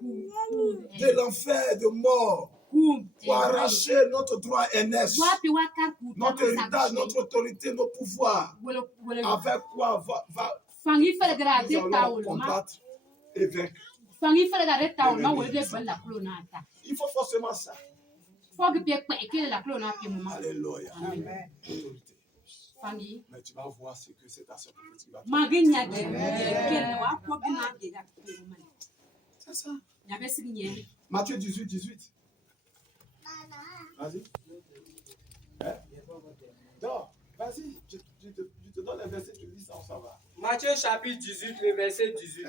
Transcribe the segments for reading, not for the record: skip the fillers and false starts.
de l'enfer, de mort, pour arracher notre droit aînesse, notre héritage, notre autorité, nos pouvoirs. Avec quoi nous allons combattre et vaincre. Il faut forcément ça. Alléluia. Mais tu vas voir ce que cette action prophétique va faire. C'est ça. Matthieu 18, 18. Vas-y. Non, vas-y. Je te donne les versets, tu lis ça, ça va. Matthieu chapitre 18, le verset 18.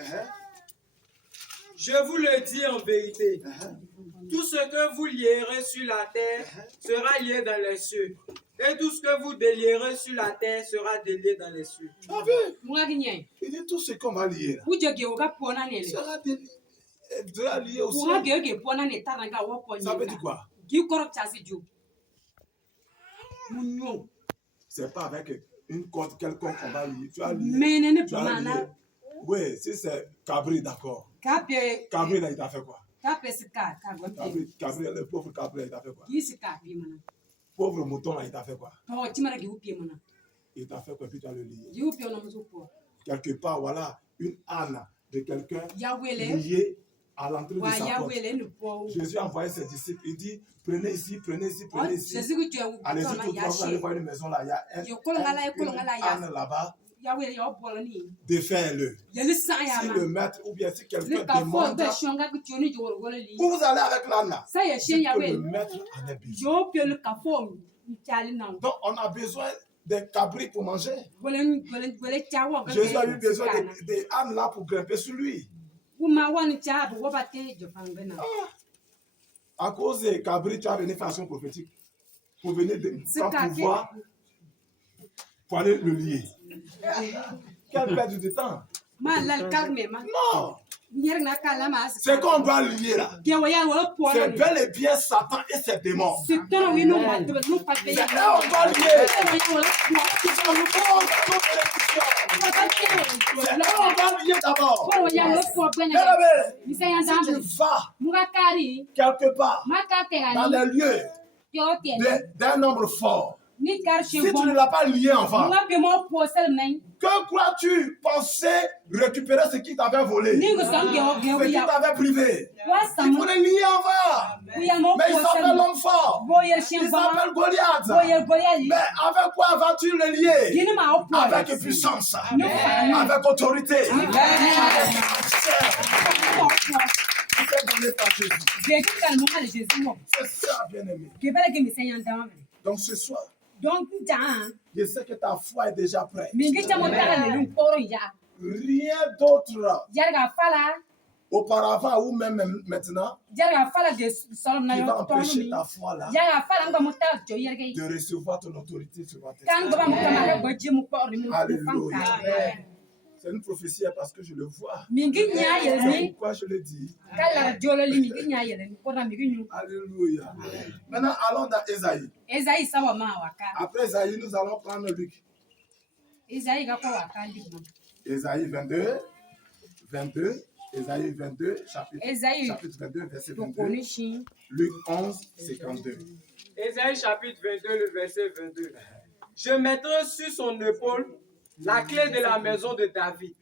Je vous le dis en vérité, tout ce que vous lierez sur la terre sera lié dans les cieux. Et tout ce que vous délierez sur la terre sera délié dans les cieux. Tu as vu? Il dit tout ce qu'on va lier là sera lié au ciel. Ça veut dire quoi? C'est pas avec une corde quelconque qu'on va lier. Tu as lié. Oui, si c'est Cabri, d'accord. Cabri, là, il t'a fait quoi? Cabri, le pauvre Cabri, il t'a fait quoi? Pauvre mouton, là, il t'a fait quoi? Il t'a fait quoi? Puis tu as le lié. Quelque part, voilà, une âne de quelqu'un lié à l'entrée de sa porte. Jésus a envoyé ses disciples. Il dit, prenez ici, prenez ici, prenez ici. Allez-y tout droit, vous allez voir une maison là. Il y a un âne là-bas. Défais-le. Si le maître ou bien si quelqu'un demande où vous allez avec l'âne là, c'est que le maître en a besoin. Donc on a besoin des cabris pour manger. Jésus a eu besoin des ânes là pour grimper sur lui. À cause des cabris, tu as venu faire action prophétique pour venir sans pouvoir pour aller le lier. Quelle perte de temps? Non! C'est qu'on doit lier là. C'est bel et bien Satan et ses démons. C'est là on doit lier. C'est là on va lier d'abord. Si tu vas quelque part dans les lieux d'un nombre fort, si tu ne l'as pas lié avant, que crois-tu penser récupérer ce qui t'avait volé, ce qui t'avait privé? Il faut les lier avant. Mais il s'appelle l'homme fort. Il s'appelle Goliath. Mais avec quoi vas-tu le lier? Avec puissance, avec autorité. C'est ça, bien-aimé. Donc ce soir, je sais que ta foi est déjà prête. Rien d'autre auparavant ou même maintenant qui va empêcher ta foi là de recevoir ton autorité sur la terre. Alléluia. C'est une prophétie parce que je le vois. C'est pourquoi je le dis. Alléluia. Maintenant, allons dans Ésaïe. Après Ésaïe, nous allons prendre Luc. Ésaïe 22. Ésaïe 22, chapitre 22, verset 22. Luc 11, 52. Ésaïe chapitre 22, le verset 22. Je mettrai sur son épaule la clé de la maison de David.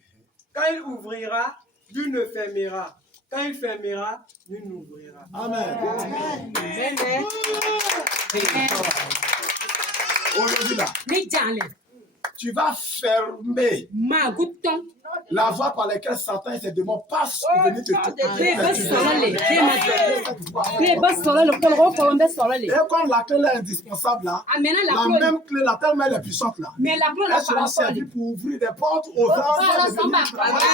Quand il ouvrira, nul ne fermera. Quand il fermera, nul n'ouvrira. Amen. Amen. Aujourd'hui là, tu vas fermer la voie par laquelle Satan et ses démons passent pour venir te tuer. Et comme la clé est indispensable là, la même clé là, tellement elle est puissante là, elle sera servie pour ouvrir des portes aux anges de venir travailler.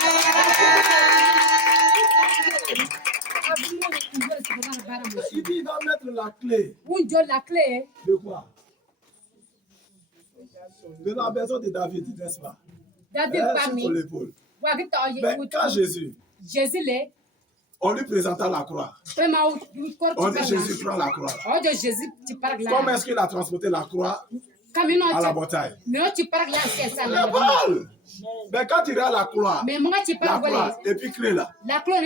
Il dit, il va mettre la clé. De quoi? De la maison de David, n'est-ce pas? Sur l'épaule. Mais quand Jésus, on lui présenta la croix. On dit Jésus prend la croix. Comment est-ce qu'il a transporté la croix à la bataille. Mais tu parles là, c'est ça. Les balles. Mais quand tu iras à la couloir, et puis clé là,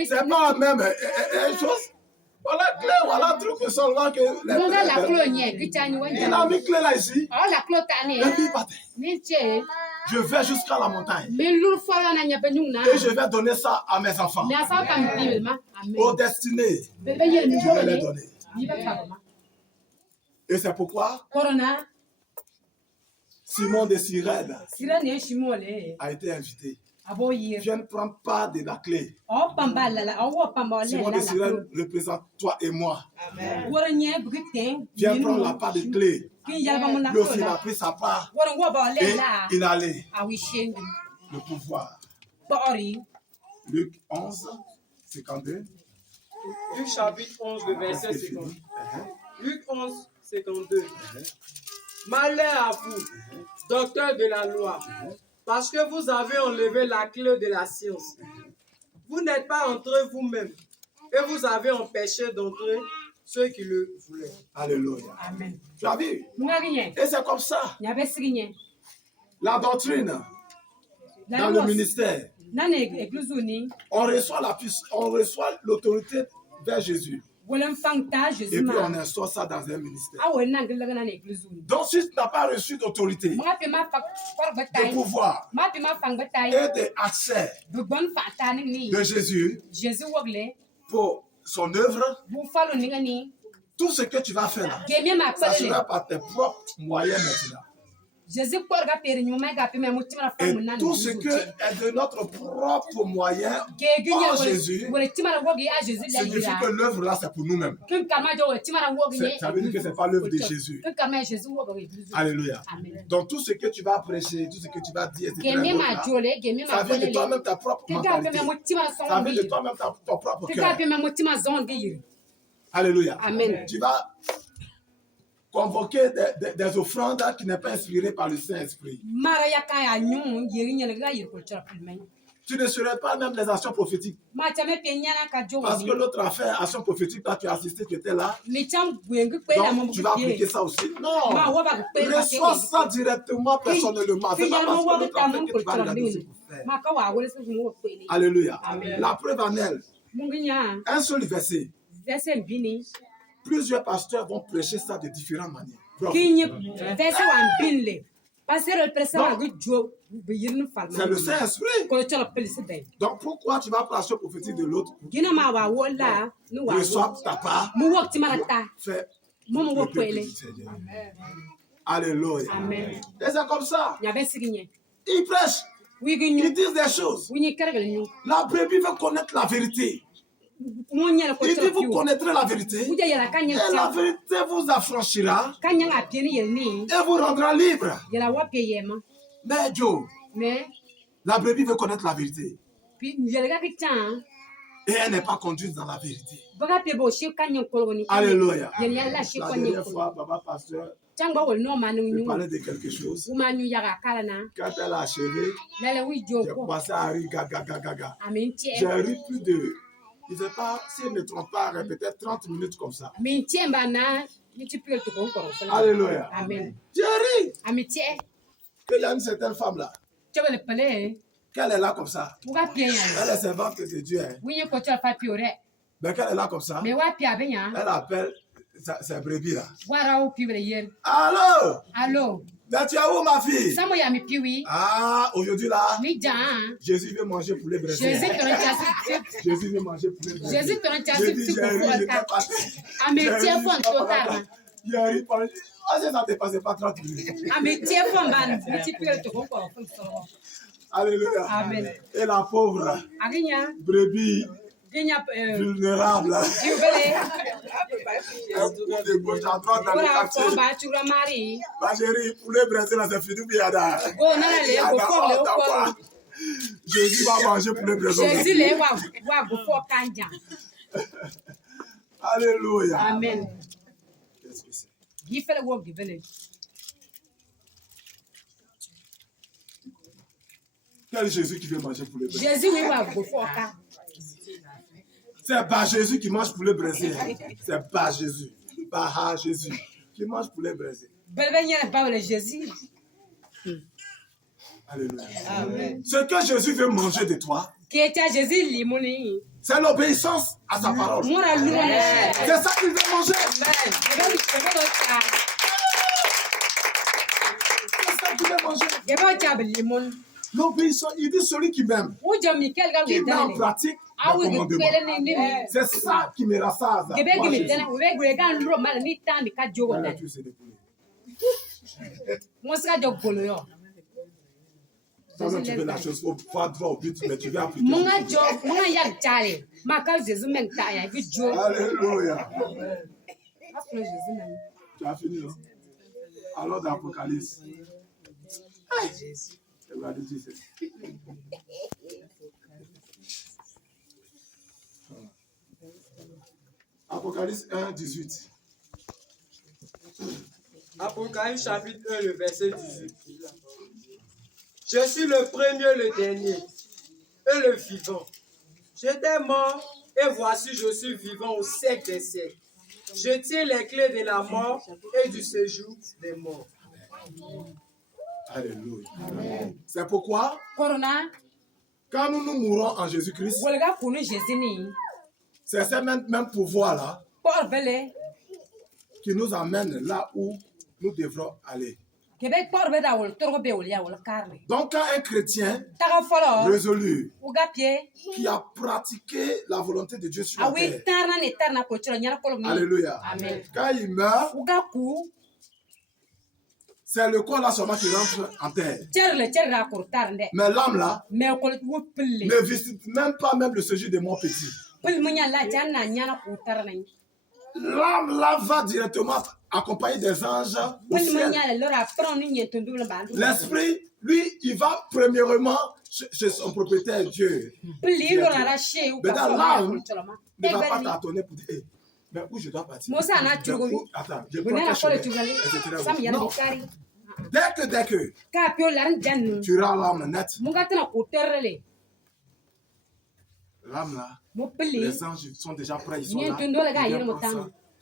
c'est pas la même chose. Voilà clé, voilà truc seulement que il a mis clé là ici. Et puis je vais jusqu'à la montagne. Et je vais donner ça à mes enfants. Aux destinés, je vais les donner. Et c'est pourquoi Simon de Cyrène a été invité. Viens prendre part de la clé. Simon de Cyrène représente toi et moi. Viens prendre la part de clé. Lui aussi, il a pris sa part. Et il allait. Le pouvoir. Luc 11, 52. Luc chapitre 11, le verset 52. Luc 11, 52. Malheur à vous, docteurs de la loi, parce que vous avez enlevé la clé de la science. Vous n'êtes pas entrés vous-même, et vous avez empêché d'entrer ceux qui le voulaient. Alléluia. Amen. Tu as vu? Et c'est comme ça. La doctrine dans le ministère. On reçoit l'autorité vers Jésus. Et puis on instaure ça dans un ministère. Donc si tu n'as pas reçu d'autorité, de pouvoir et d'accès de Jésus pour son œuvre, tout ce que tu vas faire là, ça sera par tes propres moyens maintenant. Et tout ce que est de notre propre moyen en Jésus, signifie que l'œuvre là c'est pour nous-mêmes. Ça veut dire que ce n'est pas l'œuvre de Jésus. Alléluia. Donc tout ce que tu vas prêcher, tout ce que tu vas dire, ça vient de toi-même ta propre mentalité. Ça vient de toi-même ton propre cœur. Alléluia. Amen. Tu vas convoquer des offrandes qui n'est pas inspirées par le Saint-Esprit. Tu ne serais pas même les actions prophétiques. Parce que l'autre affaire, action prophétique, là, tu as assisté, tu étais là. Donc, tu vas appliquer ça aussi. Non. Reçois ça directement, personnellement. C'est pas parce que l'autre affaire que tu vas regarder aussi pour faire. Alléluia. Amen. La preuve en elle. Un seul verset. Plusieurs pasteurs vont prêcher ça de différentes manières. C'est le Saint-Esprit. Donc pourquoi tu vas prêcher prophétique de l'autre? Reçois ta part. Fais le peuple du Seigneur. Alléluia. Amen. Et c'est comme ça. Ils prêchent. Ils disent des choses. La brebis veut connaître la vérité. Il dit vous connaîtrez la vérité et la vérité vous affranchira et vous rendra libre. Mais Joe, la brebis veut connaître la vérité et elle n'est pas conduite dans la vérité. Alléluia. La dernière fois, papa pasteur me parlait de quelque chose. Quand elle a achevé, j'ai commencé à rire gaga gaga. J'ai ri plus de... Je ne sais pas, si je ne me trompe pas, peut-être 30 minutes comme ça. Alléluia. Amen. J'ai ri. Il y a une certaine femme là. Qu'elle est là comme ça. Elle est servante de Dieu. Mais qu'elle est là comme ça. Elle appelle ses brebis là. Allô? Allô? Mais tu es où ma fille? Ah, aujourd'hui là, Jésus veut manger poulet braisé. Jésus veut manger poulet braisé. Jésus j'ai ri, j'étais parti. J'ai ri, ça ne dépassait pas 30 minutes. Alléluia. Amen. Et la pauvre brebis vulnérable. De gauche à droite dans le quartier. Ma chérie, poulet braisé là, c'est fini, biada. Jésus va manger poulet braisé. Alléluia. Amen. Qu'est-ce que c'est? Quel Jésus qui veut manger poulet braisé? C'est pas Jésus qui mange poulet braisé. C'est pas Jésus. Pas Jésus qui mange poulet braisé. Alléluia. Amen. Ce que Jésus veut manger de toi, c'est l'obéissance à sa parole. C'est ça qu'il veut manger. C'est ça qu'il veut manger. L'obéissance, il dit celui qui m'aime, qui met en pratique le commandement. C'est ça qui me rassasse. Toi-même, tu veux la chose, il faut droit au but, mais tu veux appliquer. Alléluia. Tu as fini, non? Alors, dans l'Apocalypse. Apocalypse 1, 18. Apocalypse chapitre 1, le verset 18. Je suis le premier, le dernier, et le vivant. J'étais mort, et voici je suis vivant au siècle des siècles. Je tiens les clés de la mort et du séjour des morts. Alléluia. C'est pourquoi, quand nous mourons en Jésus-Christ, c'est ce même pouvoir-là qui nous amène là où nous devrons aller. Donc, quand un chrétien résolu, qui a pratiqué la volonté de Dieu sur la terre, alléluia, amen. Quand il meurt, c'est le corps là seulement qui rentre en terre. Mais l'âme là ne visite même pas même le séjour de mon petit. L'âme là va directement accompagné des anges au ciel. L'esprit, lui, il va premièrement chez son propriétaire Dieu. Mais dans l'âme, il ne va pas t'attendre pour dire, hey, mais où je dois partir? Attends, je prends quelque chose, etc. Non. Dès que tu auras l'âme nette, l'âme là, les anges sont déjà prêts, ils sont là.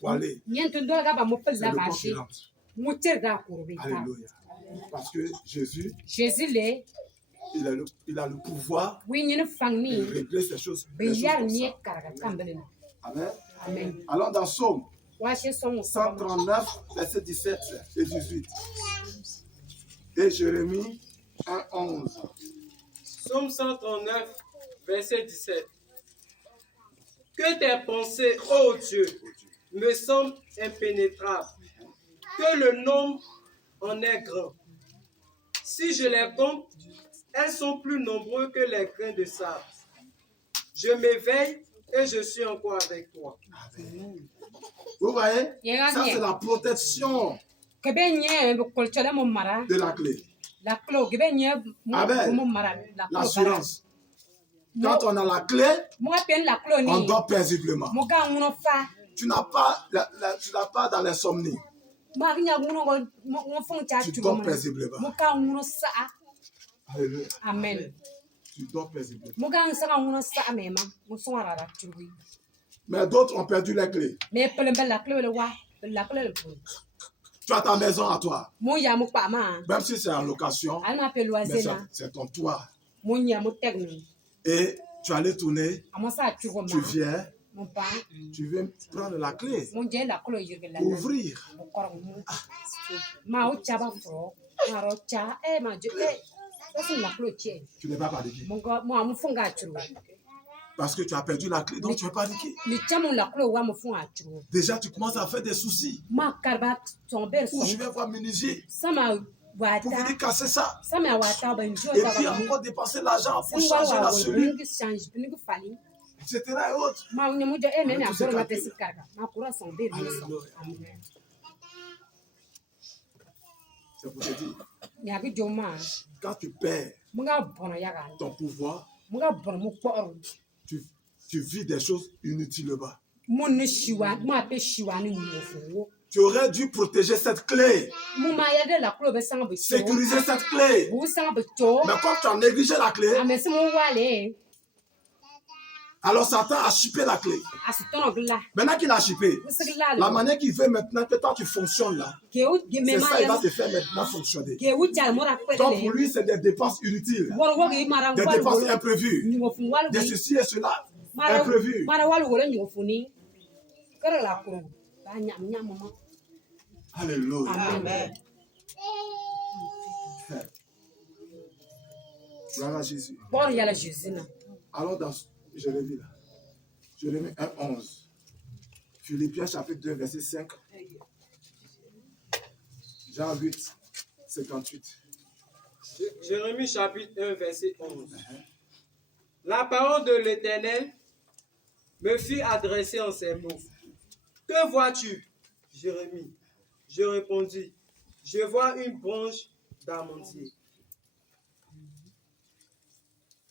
Pour aller. C'est le corps qui rentre. Alléluia. Parce que Jésus, il a le pouvoir de régler ces choses. Amen. Amen. Allons dans Psaume 139, versets 17 et 18. Et Jérémie 1, 11. Psaume 139, verset 17. Que tes pensées, ô Dieu, me semblent impénétrables, que le nombre en est grand. Si je les compte, elles sont plus nombreuses que les grains de sable. Je m'éveille et je suis encore avec toi. Vous voyez, ça c'est la protection de la clé. Avec l'assurance. Quand on a la clé, on dort paisiblement. Tu n'as pas dans l'insomnie. Tu dors paisiblement. Alléluia. Amen. Tu dors paisiblement. Mais d'autres ont perdu les clés. Tu as ta maison à toi. Même si c'est en location, mais c'est ton toit. Et tu allais tourner, tu viens, tu viens prendre la clé pour ouvrir. Tu n'es pas paniqué. Parce que tu as perdu la clé, donc tu es paniqué. Déjà, tu commences à faire des soucis. Où je vais voir menuisier pour venir casser ça. Et puis encore dépenser l'argent pour changer la cellule, etc. et autres. C'est pour te dire, quand tu perds ton pouvoir, tu vis des choses inutilement. Tu aurais dû protéger cette clé, sécuriser cette clé. Mais comme tu as négligé la clé, Alors Satan a chippé la clé. Maintenant qu'il a chippé, la manière qu'il veut maintenant que quand tu fonctionnes là, c'est ça, il va te faire maintenant fonctionner. Donc pour lui, c'est des dépenses inutiles, des dépenses imprévues, de ceci et cela, imprévues. Alléluia. Amen. Gloire à Jésus. Alors, je le lis là. Je le mets 1:11. Philippiens chapitre 2, verset 5. Jean 8, 58. Jérémie chapitre 1, verset 11. La parole de l'Éternel me fut adressée en ces mots. Que vois-tu, Jérémie? Je répondis, je vois une branche d'amandier.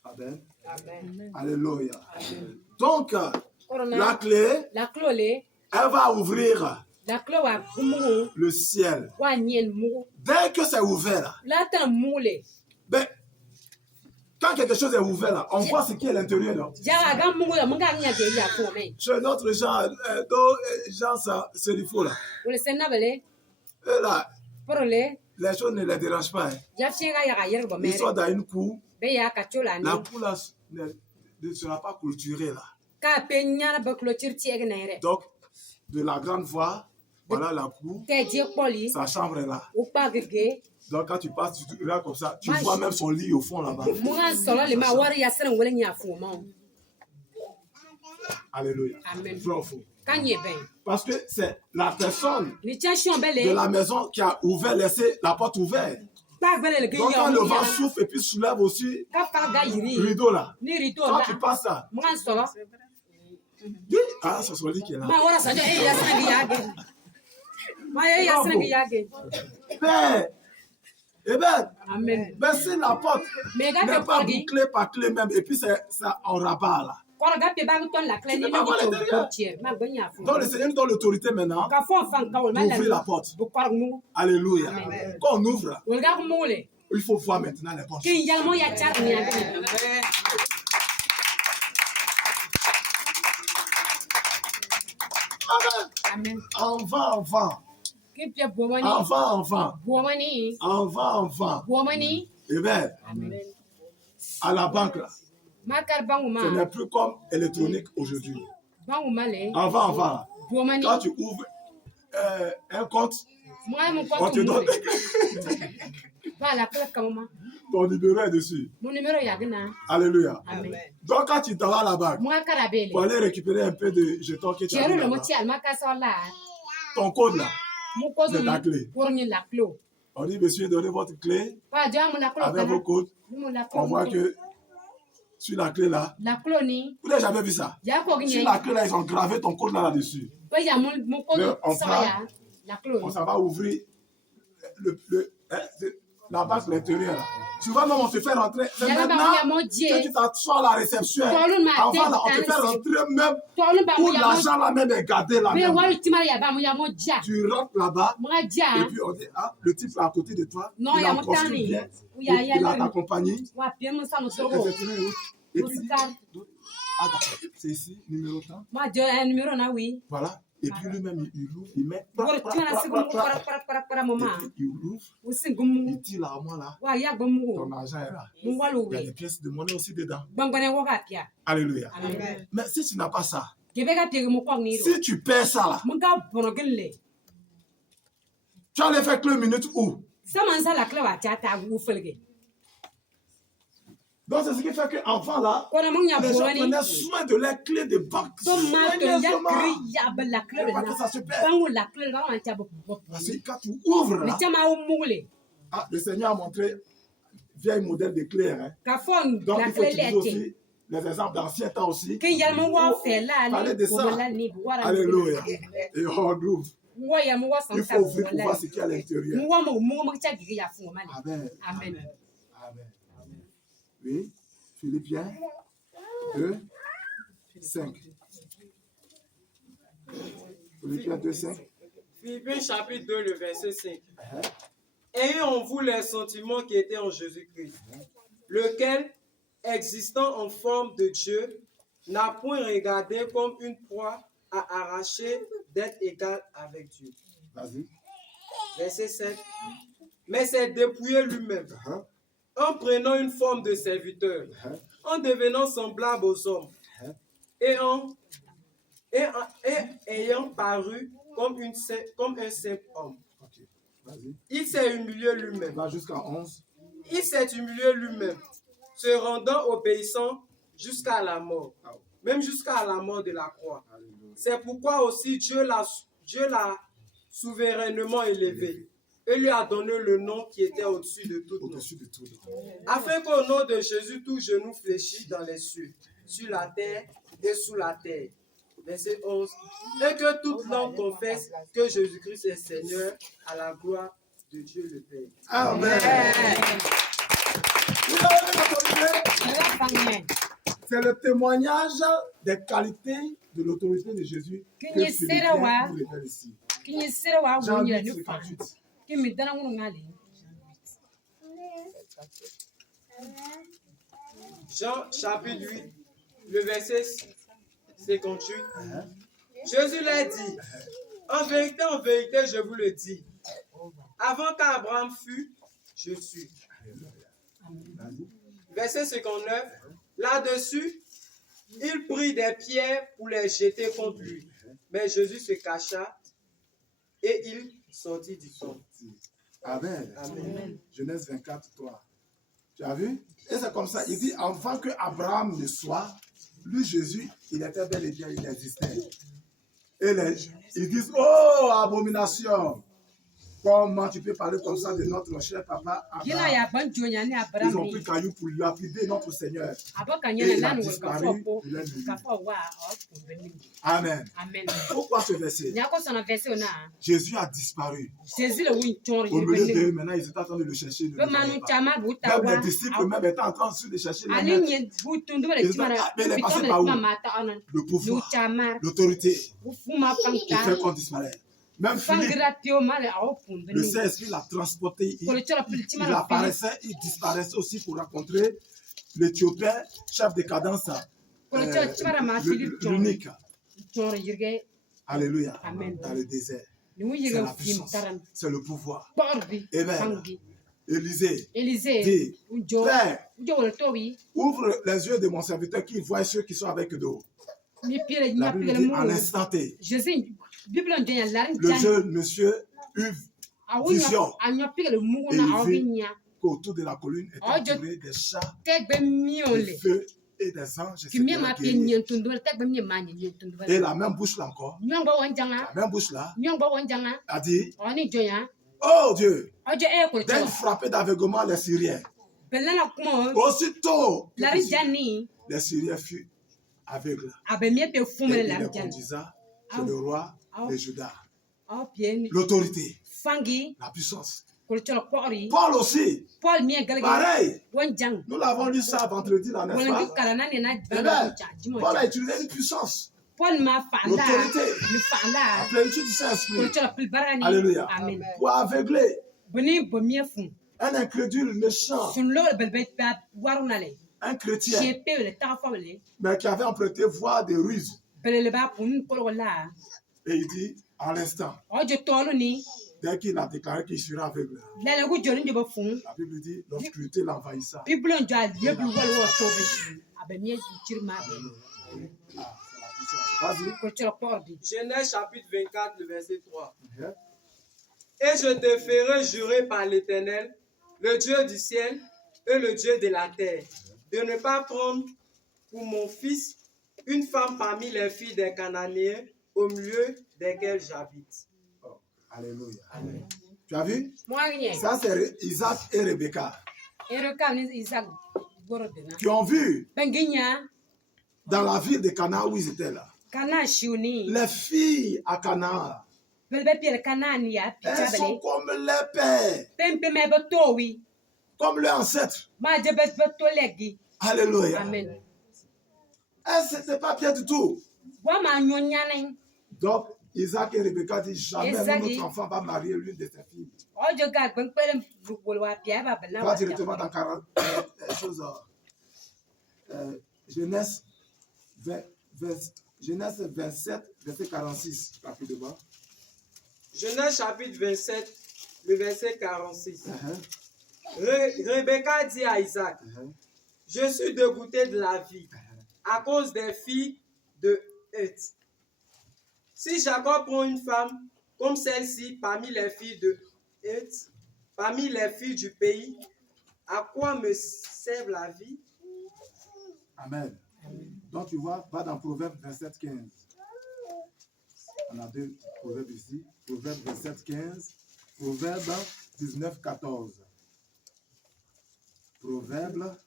Amen. Amen. Alléluia. Amen. Donc, la clé, elle va ouvrir le ciel. Dès que c'est ouvert, ben, quand quelque chose est ouvert, là, on voit ce qui est à l'intérieur. Chez notre Jean Sérifo, là. Et là, les choses ne les dérangent pas. Hein. Ils sont dans une cour. La cour là, ne sera pas clôturée là. Donc, de la grande voie, voilà la cour. Sa chambre est là. Donc, quand tu passes, tu regardes comme ça, tu vois même son lit au fond là-bas. Alléluia. Amen. Parce que c'est la personne de la maison qui a ouvert, laissé la porte ouverte. Donc quand le vent souffle et puis soulève aussi le rideau là. Quand tu passes là. Ah, c'est son lit qui est là. Père, eh bien, si la porte n'est pas bouclée par clé même, et puis c'est en rabat là. Donc le Seigneur nous donne l'autorité maintenant d'ouvrir la porte. Alléluia. Quand on ouvre, il faut voir maintenant les portes. Amen. Enfant. Eh bien, à la banque là. Ce n'est plus comme électronique aujourd'hui. Avant. Quand tu ouvres un compte, on te donne ton numéro est dessus. Alléluia. Amen. Donc quand tu t'en vas à la banque, pour aller récupérer un peu de jetons que tu as mis là-bas, ton code là, c'est ta clé. On dit, monsieur, donnez votre clé avec vos codes. On voit que sur la clé là, vous n'avez jamais vu ça. Sur la clé là, ils ont gravé ton code là-dessus. On s'en va ouvrir la base de l'intérieur. Souvent même on te fait rentrer. C'est maintenant que tu t'assois à la réception. Avant là, on te fait rentrer même pour l'argent là même est gardé là même. Tu rentres là-bas et puis on dit, ah, le type là à côté de toi, il a construit bien, il a ta compagnie. Et puis, ah, c'est ici, numéro temps. Voilà. Et puis lui-même, il ouvre, il met. Et puis il ouvre. Il dit là, moi là. Ton argent est là. Il y a des pièces de monnaie aussi dedans. Alléluia. Amen. Mais si tu n'as pas ça, si tu perds ça là, tu allais faire que le minute où? Donc c'est ce qui fait qu'enfin là, les gens prenaient soin de leurs clés de banque. Pas que ça se perd. Parce que quand tu ouvres là, le Seigneur a montré vieil modèle de clés. Hein. Donc il faut utiliser aussi les exemples d'anciens temps aussi. Parler de ça. Alléluia. Et on ouvre. Il faut ouvrir pour voir ce qu'il y a à l'intérieur. Amen. Amen. Amen. Oui, Philippiens 2, 5. Philippiens 2, 5. Philippiens chapitre 2, le verset 5. Ayez en vous les sentiments qui étaient en Jésus-Christ, lequel, existant en forme de Dieu, n'a point regardé comme une proie à arracher d'être égal avec Dieu. Vas-y. Verset 7. Mais s'est dépouillé lui-même, en prenant une forme de serviteur, en devenant semblable aux hommes, et ayant paru comme un simple homme. Okay. Vas-y. Il s'est humilié lui-même. Va jusqu'à 11. Il s'est humilié lui-même, se rendant obéissant jusqu'à la mort, même jusqu'à la mort de la croix. C'est pourquoi aussi Dieu l'a souverainement élevé et lui a donné le nom qui était au-dessus de tout nom. Afin qu'au nom de Jésus, tout genou fléchisse dans les cieux, sur la terre et sous la terre. Verset 11. Et que toute langue confesse que Jésus-Christ est Seigneur à la gloire de Dieu le Père. Amen. C'est le témoignage des qualités de l'autorité de Jésus que Philippiens nous révèle ici. Jean 8, 58. Jean chapitre 8, le verset 58. Jésus l'a dit, en vérité, je vous le dis, avant qu'Abraham fût, je suis. Verset 59. Là-dessus, il prit des pierres pour les jeter contre lui. Mais Jésus se cacha et il sortit du temple. Amen. Amen. Genèse 24, 3. Tu as vu? Et c'est comme ça. Il dit, avant que Abraham ne soit, lui, Jésus, il était bel et bien, il existait. Et ils disent, oh, abomination! Comment tu peux parler comme ça de notre cher papa Abraham? Ils ont pris caillou pour lapider notre Seigneur. Et il a disparu de leur milieu. Amen. Pourquoi ce verset? Jésus a disparu. Au milieu d'eux, maintenant, ils étaient en train de le chercher. Même les disciples même étaient en train de chercher. Mais il est passé par où? Le pouvoir, l'autorité. Il fait qu'on disparaît. Même Philippe, le Saint-Esprit l'a transporté. Il apparaissait, il disparaissait aussi pour rencontrer l'Éthiopien, chef de cadence, l'unique. Alléluia. Dans le désert. C'est la puissance, c'est le pouvoir. Et bien, Élisée dit, Père, ouvre les yeux de mon serviteur qui voit ceux qui sont avec nous. La Bible dit en instant T. Le jeune monsieur eut vision et il vit qu'autour de la colline était entouré des chats, des feux et des anges. Et la même bouche là encore, la même bouche là, a dit, oh Dieu, d'être frappé d'aveuglement les Syriens. Aussitôt, les Syriens furent aveugles. Et il les conduisa chez le roi de Juda. L'autorité, la puissance. Paul aussi, pareil. Nous l'avons lu ça vendredi là, n'est-ce pas? Paul a utilisé une puissance. L'autorité, la plénitude du Saint-Esprit. Alléluia. Pour aveugler un incrédule méchant, un chrétien, mais qui avait emprunté voie de ruse. Et il dit, à l'instant, dès qu'il a déclaré qu'il sera aveugle, la Bible dit, l'obscurité l'envahissa. Genèse chapitre 24, le verset 3. Et je te ferai jurer par l'Éternel, le Dieu du ciel et le Dieu de la terre, de ne pas prendre pour mon fils une femme parmi les filles des Cananéens au milieu desquels j'habite. Oh, alléluia. Amen. Tu as vu? Ça, c'est Isaac et Rebecca qui ont vu dans la ville de Canaan où ils étaient là. Les filles à Canaan, elles sont comme les pères, comme leurs ancêtres. Alléluia. Amen. C'était pas bien du tout. Donc, Isaac et Rebecca disent jamais notre enfant va marier l'une de ses filles. Va directement dans 40 choses. Genèse Genèse 27, verset 46, rapidement. Genèse chapitre 27, le verset 46. Rebecca dit à Isaac, je suis dégoûté de la vie à cause des filles de Heth. Si Jacob prend une femme comme celle-ci parmi les filles de Heth, parmi les filles du pays, à quoi me sert la vie? Amen. Donc tu vois, va dans Proverbe 27, 15. On a deux proverbes ici. Proverbe 27, 15. Proverbe 19, 14. Proverbe.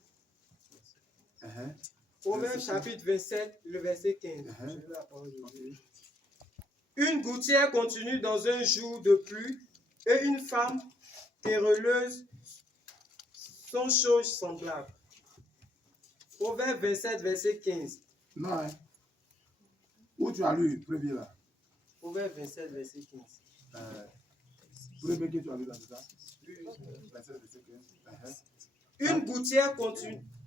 Proverbe chapitre 27, le verset 15. Une gouttière continue dans un jour de pluie et une femme querelleuse sont choses semblables. Proverbe 27, verset 15. Non, hein? Où tu as lu, premier là? Proverbe 27, verset 15. Premier que tu as lu là, c'est ça? 27, verset 15. Une gouttière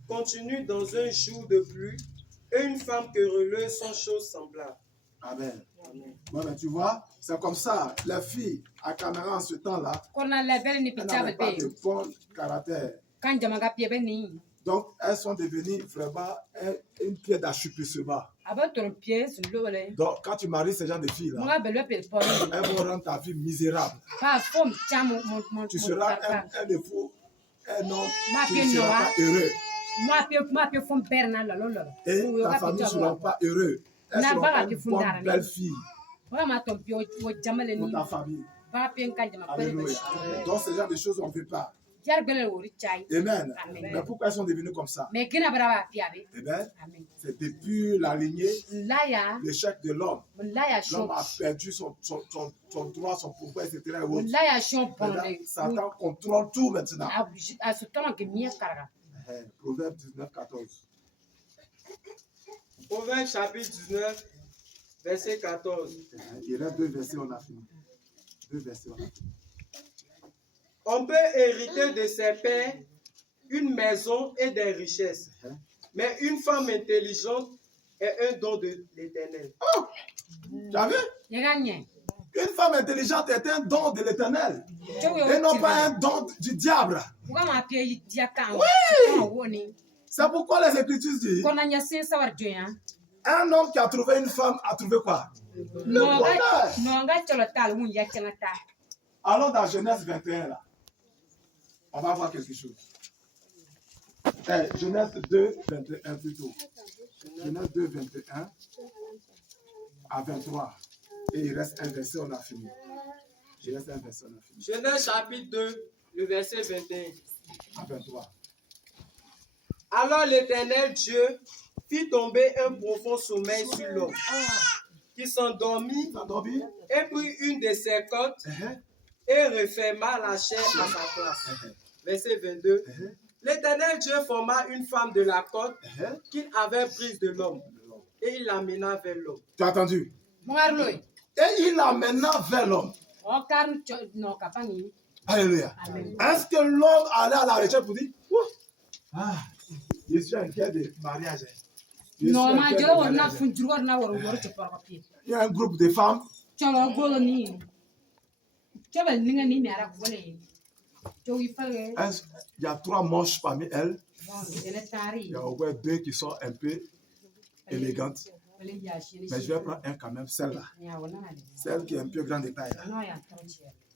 continue dans un jour de pluie et une femme querelleuse sont choses semblables. Amen. Bon, ben, tu vois, c'est comme ça. Les filles à Caméra en ce temps-là, elles n'avaient pas de bon caractère. Donc, elles sont devenues vraiment une pierre d'achoppissement. Donc, quand tu maries ces gens de filles-là, elles vont rendre ta vie misérable. Tu seras un défaut, un homme qui ne sera pas heureux. Et ta famille ne sera pas heureuse. Elles ne seront pas une bonne belle fille pour ta famille. Alléluia. Donc, ce genre de choses, on ne veut pas. Amen. Mais pourquoi elles sont devenues comme ça? Eh bien, c'est depuis la lignée, l'échec de l'homme. L'homme a perdu son droit, son pouvoir, etc. Satan contrôle tout maintenant. Proverbe 19, 14. Proverbe chapitre 19, verset 14. Il reste deux versets, on a fini. Deux versets, on a fini. On peut hériter de ses pères une maison et des richesses. Mais une femme intelligente est un don de l'Éternel. Oh! Tu as vu? Une femme intelligente est un don de l'Éternel. Et non pas un don du diable. Oui! C'est pourquoi les Écritures disent un homme qui a trouvé une femme a trouvé quoi? Le bonheur. Allons dans Genèse 21 là. On va voir quelque chose. Genèse 2, 21 plutôt. Genèse 2, 21 à 23. Et il reste un verset, on a fini. Il reste un verset, on a fini. Genèse chapitre 2, le verset 21. À 23. Alors l'Éternel Dieu fit tomber un profond sommeil sur l'homme, qui s'endormit et prit une de ses côtes et referma la chair à sa place. Verset 22. L'Éternel Dieu forma une femme de la côte qu'il avait prise de l'homme et il l'amena vers l'homme. Tu as entendu? Et il l'amena vers l'homme. Alléluia. Est-ce que l'homme allait à la recherche pour dire je suis inquiet de mariage. Il y a un groupe de femmes. Il y a 3 moches parmi elles. Il y a au moins 2 qui sont un peu élégantes. Mais je vais prendre un quand même, celle-là. Celle qui est un peu grande de taille.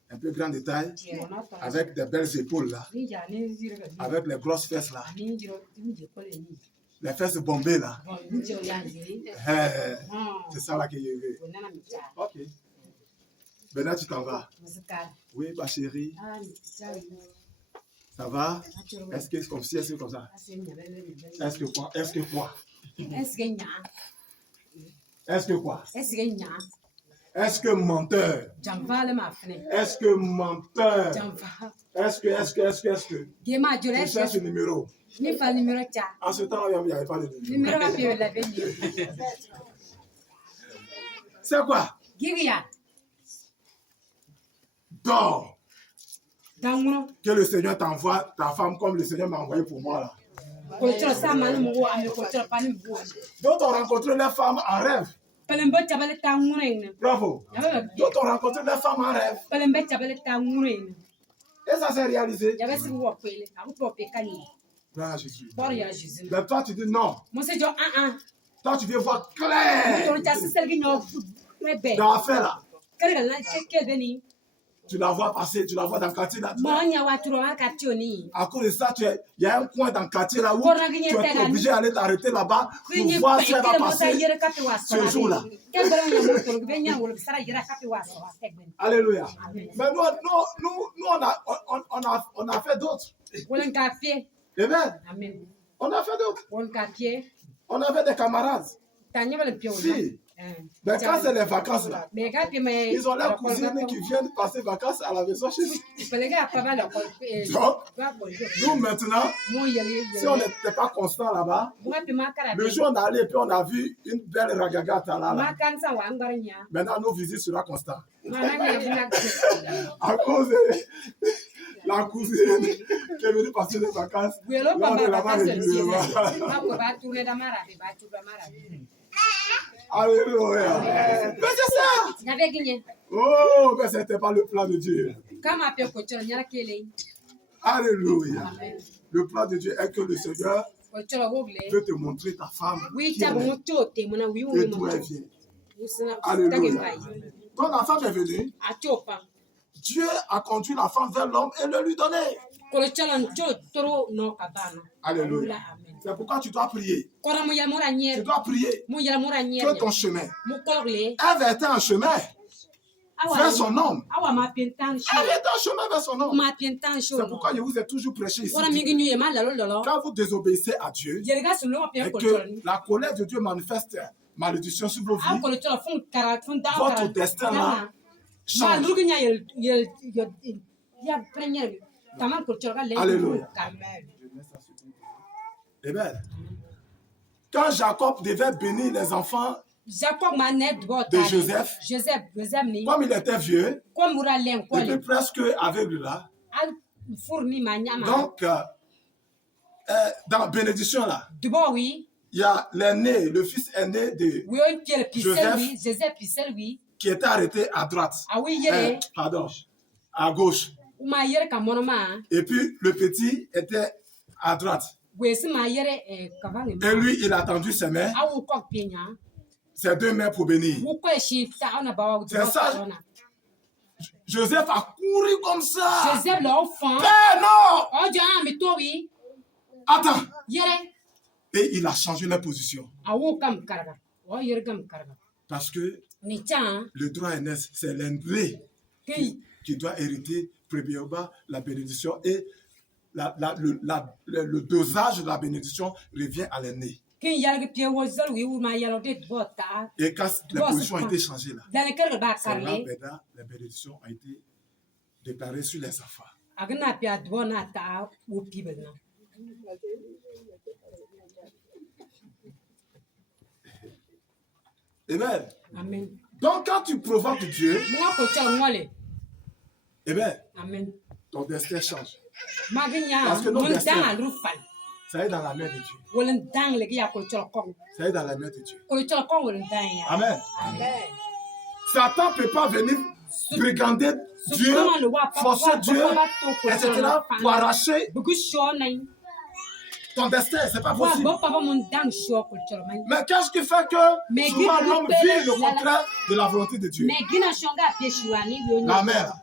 Un peu grande de taille, avec des belles épaules là. Avec les grosses fesses là. Les fesses bombées là. C'est ça là que je veux. Ok. Maintenant tu t'en vas. Oui, ma chérie. Ça va? Est-ce que c'est comme ci, est-ce que comme ça? Est-ce que quoi? Est-ce que quoi? Est-ce que quoi? Est-ce que menteur? Est-ce que menteur? Est-ce que? Tu cherches le numéro. En ce temps, il n'y avait pas de numéro. C'est quoi? Dors. Que le Seigneur t'envoie ta femme comme le Seigneur m'a envoyé pour moi là. D'autres ont rencontré les femmes en rêve. Bravo. D'autres ont rencontré les femmes en rêve. Et ça s'est réalisé. Gloire à Jésus. Mais toi, tu dis non. Toi, tu veux voir clair. Dans l'affaire là. Tu la vois passer, tu la vois dans le quartier là. À cause de ça, il y a un coin dans le quartier là où tu es obligé d'aller t'arrêter là-bas pour voir si elle va passer ce jour-là. Alléluia. Mais nous on a fait d'autres. Amen. On a fait d'autres. On avait des camarades. Si. Mais quand c'est les vacances là, ils ont leurs cousines qui viennent passer vacances à la maison chez nous. Donc, nous maintenant, si on n'était pas constant là-bas, le jour où on est allé et puis on a vu une belle ragagata là. Maintenant, nos visites seront constantes. À cause de la cousine qui est venue passer les vacances. Là, là-bas, alléluia. Mais c'est ça. Oh, mais ce n'était pas le plan de Dieu. Alléluia. Le plan de Dieu est que le Seigneur veut te montrer ta femme qui elle est et d'où elle vient. Alléluia. Quand la femme est venue, Dieu a conduit la femme vers l'homme et le lui donné. Alléluia. C'est pourquoi tu dois prier. Tu dois prier que ton chemin. Elle était un chemin vers son homme. Elle était un chemin vers son homme. C'est pourquoi je vous ai toujours prêché ici. Quand vous désobéissez à Dieu et que la colère de Dieu manifeste malédiction sur vos vies, votre destin là change. Alléluia. Amen. Quand Jacob devait bénir les enfants de Joseph, comme il était vieux, depuis presque aveugle là, donc dans la bénédiction là, il y a l'aîné, le fils aîné de Joseph qui était arrêté à droite, pardon, à gauche. Et puis le petit était à droite. Et lui, il a tendu ses mains, ses deux mains pour bénir. C'est ça. Joseph a couru comme ça. Père, non! Attends. Et il a changé la position. Parce que le droit aîné, c'est l'aîné qui doit hériter premièrement la bénédiction et le dosage de la bénédiction revient à l'aîné. Et quand les positions ont été changées là, c'est là maintenant la bénédiction a été déclarée sur les enfants. Amen. Amen. Donc quand tu provoques Dieu, amen, ton destin change. Parce que nos destins, ça est dans la main de Dieu. Ça est dans la main de Dieu. Amen. Satan ne peut pas venir brigander Dieu, forcer Dieu, etc. pour arracher ton destin. Ce n'est pas possible. Mais qu'est-ce qui fait que souvent l'homme vit le contraire de la volonté de Dieu? La mère.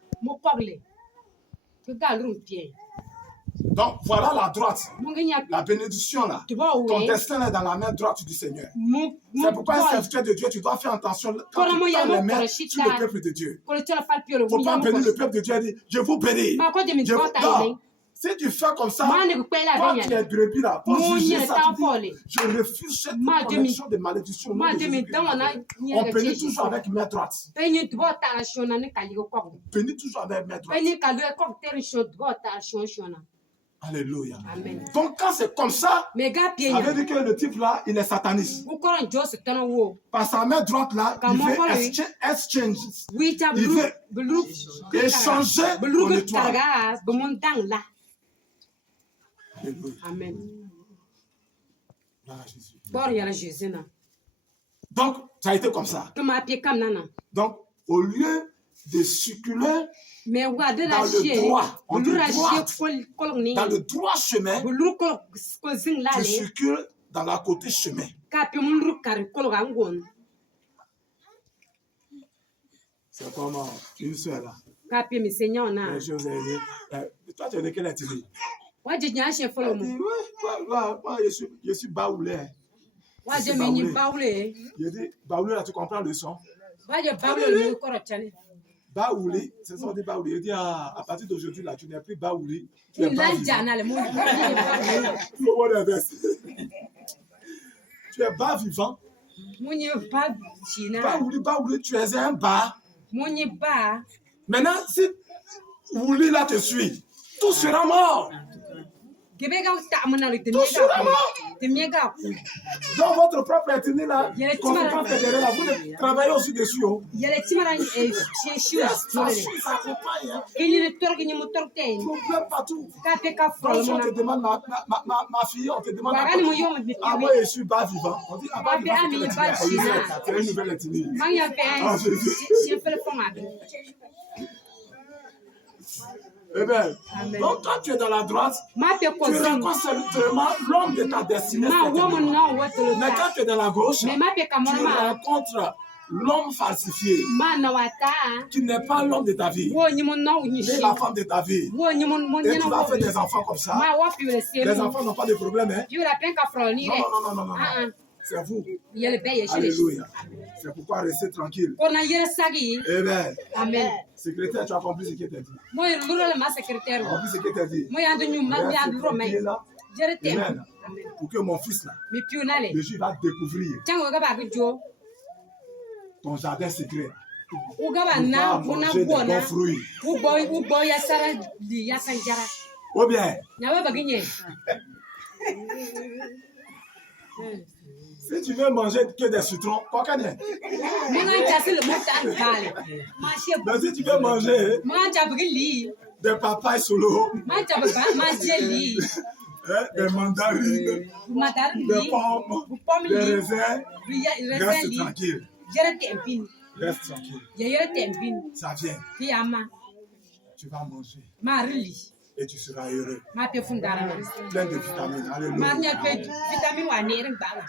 Donc voilà la droite, la bénédiction là. Ton destin est dans la main droite du Seigneur. C'est pourquoi un serviteur de Dieu, tu dois faire attention quand tu parles les mains sur le peuple de Dieu. Il ne faut pas bénir le peuple de Dieu et dire je vous bénis. Non. Si tu fais comme ça, quand tu es brebis là, pour juger ça, tu dis, je refuse cette connexion de malédiction. On bénit toujours avec main droite. Bénis toujours avec main droite. Alléluia. Amen. Donc quand c'est comme ça, ça veut dire que le type là, il est sataniste. Par sa main droite là, il veut exchange. Il veut échanger ton étoile. Alléluia. Amen. Jésus. Donc, ça a été comme ça. Donc, au lieu de circuler dans le droit chemin, tu circules dans la côté chemin. C'est comme une soeur là. Toi, tu es de quelle ethnie? Je suis baoulé. Je dis, baoulé là, tu comprends le son? Baoulé, c'est ça, on dit baoulé. Je dis, à partir d'aujourd'hui là, tu n'es plus baoulé. Tu es bas vivant. Tu es bas vivant. Baoulé, tu es un bas. Maintenant, si Wouli là te suit, tout sera mort. Tout sera mort. Dans votre propre ethnie là, conséquence fédérale là, vous travaillez aussi dessus. Ça accompagne. Problème partout. Quand on te demande ma fille, on te demande ah moi je suis bas vivant. On dit ah bas vivant, c'est une nouvelle ethnie. Eh bien, donc quand tu es dans la droite, tu rencontres seulement l'homme de ta destinée. Mais quand tu es dans la gauche, tu rencontres l'homme falsifié, qui n'est pas l'homme de ta vie, mais la femme de ta vie. Et tu vas faire des enfants comme ça. Les enfants n'ont pas de problème. Hein? Non. C'est vous. Alléluia. C'est pourquoi restez tranquille. Eh bien, secrétaire, tu as compris ce qu'il t'a dit. Tu as compris ce qu'il t'a dit. Amen. Pour que mon fils là, le jour va découvrir ton jardin secret. Tu vas manger des bons fruits. Ou bien, si tu veux manger que des citrons, mais si tu veux manger des papayes solo, des mandarines, des pommes, des raisins, reste tranquille. Reste tranquille. Ça vient. Tu vas manger. Et tu seras heureux. Plein de vitamines. Alléluia.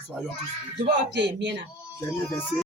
Soyons tous. Dernier verset.